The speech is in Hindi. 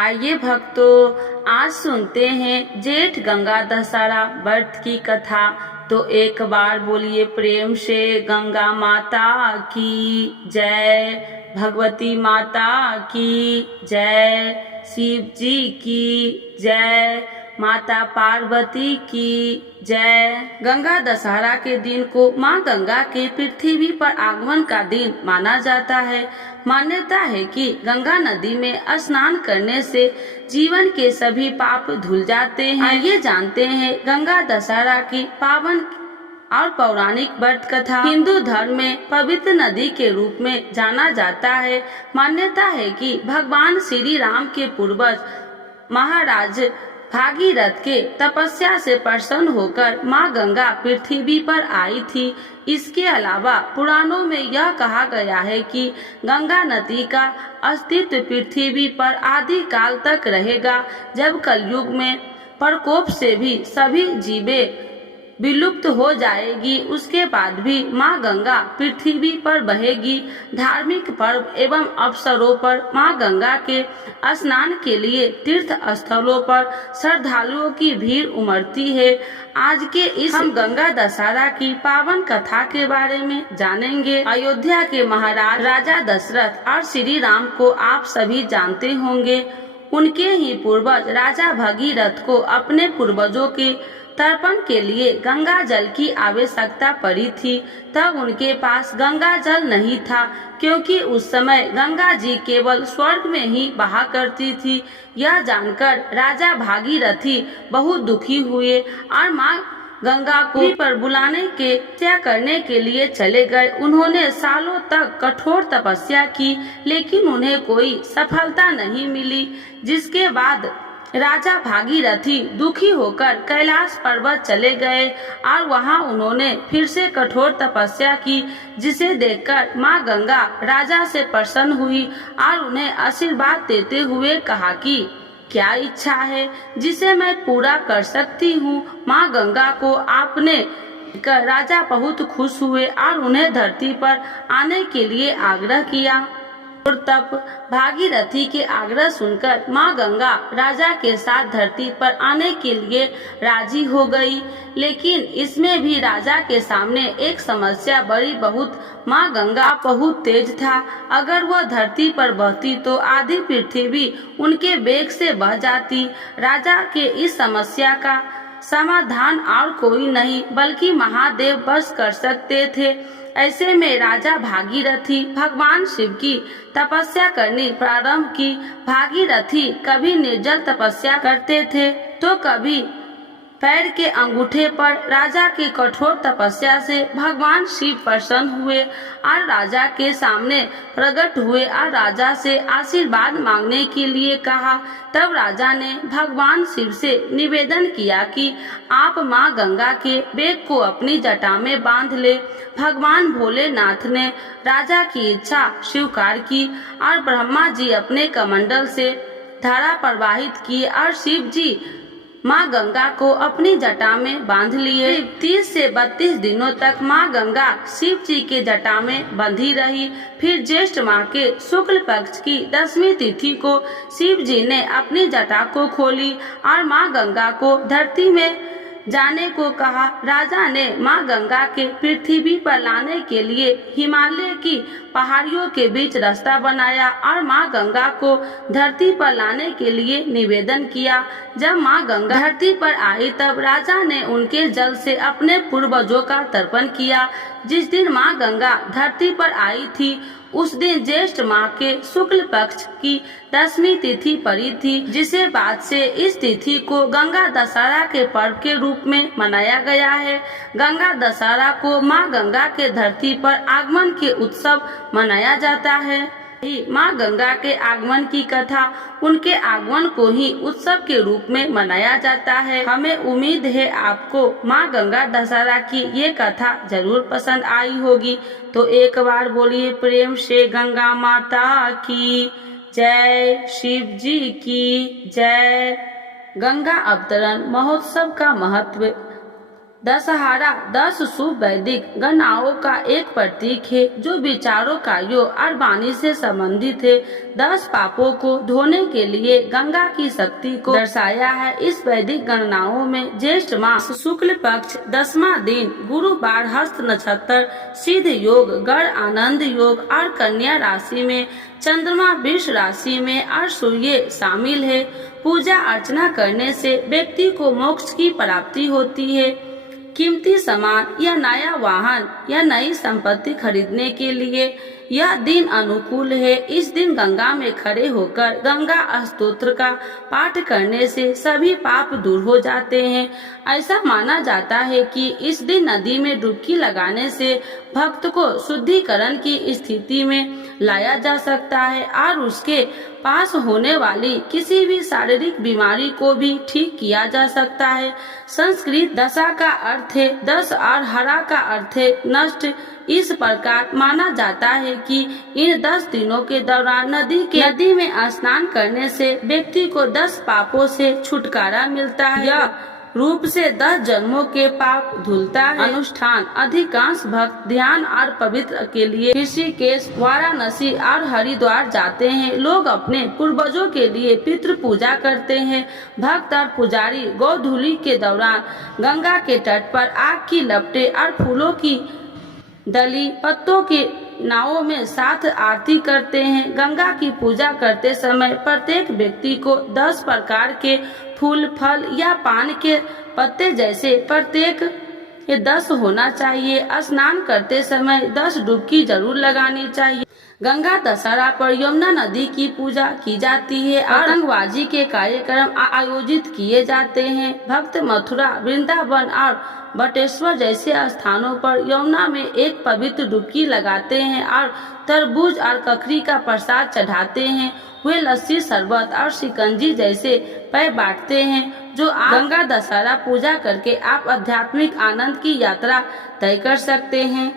आइए भक्तों, आज सुनते हैं जेठ गंगा दशहरा व्रत की कथा। तो एक बार बोलिए प्रेम से गंगा माता की जय, भगवती माता की जय, शिव जी की जय, माता पार्वती की जय। गंगा दशहरा के दिन को माँ गंगा के पृथ्वी पर आगमन का दिन माना जाता है। मान्यता है कि गंगा नदी में स्नान करने से जीवन के सभी पाप धुल जाते हैं। आइए जानते हैं गंगा दशहरा की पावन और पौराणिक व्रत कथा। हिंदू धर्म में पवित्र नदी के रूप में जाना जाता है। मान्यता है कि भगवान श्री राम के पूर्वज महाराज भागीरथ के तपस्या से प्रसन्न होकर माँ गंगा पृथ्वी पर आई थी। इसके अलावा पुराणों में यह कहा गया है कि गंगा नदी का अस्तित्व पृथ्वी पर आदि काल तक रहेगा। जब कलयुग में प्रकोप से भी सभी जीवें विलुप्त हो जाएगी, उसके बाद भी माँ गंगा पृथ्वी पर बहेगी। धार्मिक पर्व एवं अवसरों पर माँ गंगा के स्नान के लिए तीर्थ स्थलों पर श्रद्धालुओं की भीड़ उमड़ती है। आज के इस हम गंगा दशहरा की पावन कथा के बारे में जानेंगे। अयोध्या के महाराज राजा दशरथ और श्री राम को आप सभी जानते होंगे। उनके ही पूर्वज राजा भगीरथ को अपने पूर्वजों के तर्पण के लिए गंगा जल की आवश्यकता पड़ी थी। तब उनके पास गंगा जल नहीं था, क्योंकि उस समय गंगा जी केवल स्वर्ग में ही बहा करती थी। यह जानकर राजा भागीरथी बहुत दुखी हुए और माँ गंगा को पर बुलाने के तपस्या करने के लिए चले गए। उन्होंने सालों तक कठोर तपस्या की, लेकिन उन्हें कोई सफलता नहीं मिली। जिसके बाद राजा भागीरथी दुखी होकर कैलाश पर्वत चले गए और वहां उन्होंने फिर से कठोर तपस्या की, जिसे देखकर माँ गंगा राजा से प्रसन्न हुई और उन्हें आशीर्वाद देते हुए कहा कि क्या इच्छा है जिसे मैं पूरा कर सकती हूँ। माँ गंगा को आपने कर राजा बहुत खुश हुए और उन्हें धरती पर आने के लिए आग्रह किया। और तब भागीरथी के आग्रह सुनकर माँ गंगा राजा के साथ धरती पर आने के लिए राजी हो गई। लेकिन इसमें भी राजा के सामने एक समस्या बड़ी बहुत। माँ गंगा बहुत तेज था। अगर वह धरती पर बहती तो आधी पृथ्वी उनके वेग से बह जाती। राजा के इस समस्या का समाधान और कोई नहीं बल्कि महादेव बस कर सकते थे। ऐसे में राजा भागीरथी भगवान शिव की तपस्या करनी प्रारंभ की। भागीरथी कभी निर्जल तपस्या करते थे तो कभी पैर के अंगूठे पर। राजा के कठोर तपस्या से भगवान शिव प्रसन्न हुए और राजा के सामने प्रकट हुए और राजा से आशीर्वाद मांगने के लिए कहा। तब राजा ने भगवान शिव से निवेदन किया कि आप माँ गंगा के बेग को अपनी जटा में बांध ले। भगवान भोलेनाथ ने राजा की इच्छा स्वीकार की और ब्रह्मा जी अपने कमंडल से धारा प्रवाहित की और शिव जी माँ गंगा को अपनी जटा में बांध लिए। 30 से 32 दिनों तक माँ गंगा शिव जी के जटा में बंधी रही। फिर ज्येष्ठ माह के शुक्ल पक्ष की 10वीं तिथि को शिव जी ने अपनी जटा को खोली और माँ गंगा को धरती में जाने को कहा। राजा ने माँ गंगा के पृथ्वी पर लाने के लिए हिमालय की पहाड़ियों के बीच रास्ता बनाया और माँ गंगा को धरती पर लाने के लिए निवेदन किया। जब माँ गंगा धरती पर आई तब राजा ने उनके जल से अपने पूर्वजों का तर्पण किया। जिस दिन माँ गंगा धरती पर आई थी उस दिन ज्येष्ठ माह के शुक्ल पक्ष की 10वीं तिथि पड़ी थी, जिसे बाद से इस तिथि को गंगा दशहरा के पर्व के रूप में मनाया गया है। गंगा दशहरा को माँ गंगा के धरती पर आगमन के उत्सव मनाया जाता है। माँ गंगा के आगमन की कथा, उनके आगमन को ही उत्सव के रूप में मनाया जाता है। हमें उम्मीद है आपको माँ गंगा दशहरा की ये कथा जरूर पसंद आई होगी। तो एक बार बोलिए प्रेम से गंगा माता की जय, शिव जी की जय। गंगा अवतरण महोत्सव का महत्व। दशहरा 10 शुभ वैदिक गणनाओं का एक प्रतीक है जो विचारों कार्यों और वाणी से संबंधित है। 10 पापों को धोने के लिए गंगा की शक्ति को दर्शाया है। इस वैदिक गणनाओं में ज्येष्ठ मास शुक्ल पक्ष 10वां दिन गुरुवार हस्त नक्षत्र सिद्ध योग गढ़ आनंद योग और कन्या राशि में चंद्रमा वृष राशि में और सूर्य शामिल है। पूजा अर्चना करने से व्यक्ति को मोक्ष की प्राप्ति होती है। कीमती सामान या नया वाहन या नई संपत्ति खरीदने के लिए यह दिन अनुकूल है। इस दिन गंगा में खड़े होकर गंगा स्तोत्र का पाठ करने से सभी पाप दूर हो जाते हैं। ऐसा माना जाता है कि इस दिन नदी में डुबकी लगाने से भक्त को शुद्धिकरण की स्थिति में लाया जा सकता है और उसके पास होने वाली किसी भी शारीरिक बीमारी को भी ठीक किया जा सकता है। संस्कृत दशा का अर्थ है 10 और हरा का अर्थ है नष्ट। इस प्रकार माना जाता है कि इन 10 दिनों के दौरान नदी में स्नान करने से व्यक्ति को 10 पापों से छुटकारा मिलता है। यह रूप से 10 जन्मों के पाप धुलता है। अनुष्ठान अधिकांश भक्त ध्यान और पवित्र के लिए ऋषिकेश वाराणसी और हरिद्वार जाते हैं। लोग अपने पूर्वजों के लिए पितृ पूजा करते हैं। भक्त और पुजारी गोधूली के दौरान गंगा के तट पर आग की लपटें और फूलों की डली पत्तों की नावों में साथ आरती करते हैं। गंगा की पूजा करते समय प्रत्येक व्यक्ति को 10 प्रकार के फूल फल या पान के पत्ते जैसे प्रत्येक 10 होना चाहिए। स्नान करते समय 10 डुबकी जरूर लगानी चाहिए। गंगा दशहरा पर यमुना नदी की पूजा की जाती है। आतंकबाजी के कार्यक्रम आयोजित किए जाते हैं। भक्त मथुरा वृंदावन और बटेश्वर जैसे स्थानों पर यमुना में एक पवित्र डुबकी लगाते हैं और तरबूज और ककड़ी का प्रसाद चढ़ाते हैं। वे लस्सी शरबत और शिकंजी जैसे पेय बांटते हैं। जो गंगा दशहरा पूजा करके आप आध्यात्मिक आनंद की यात्रा तय कर सकते हैं।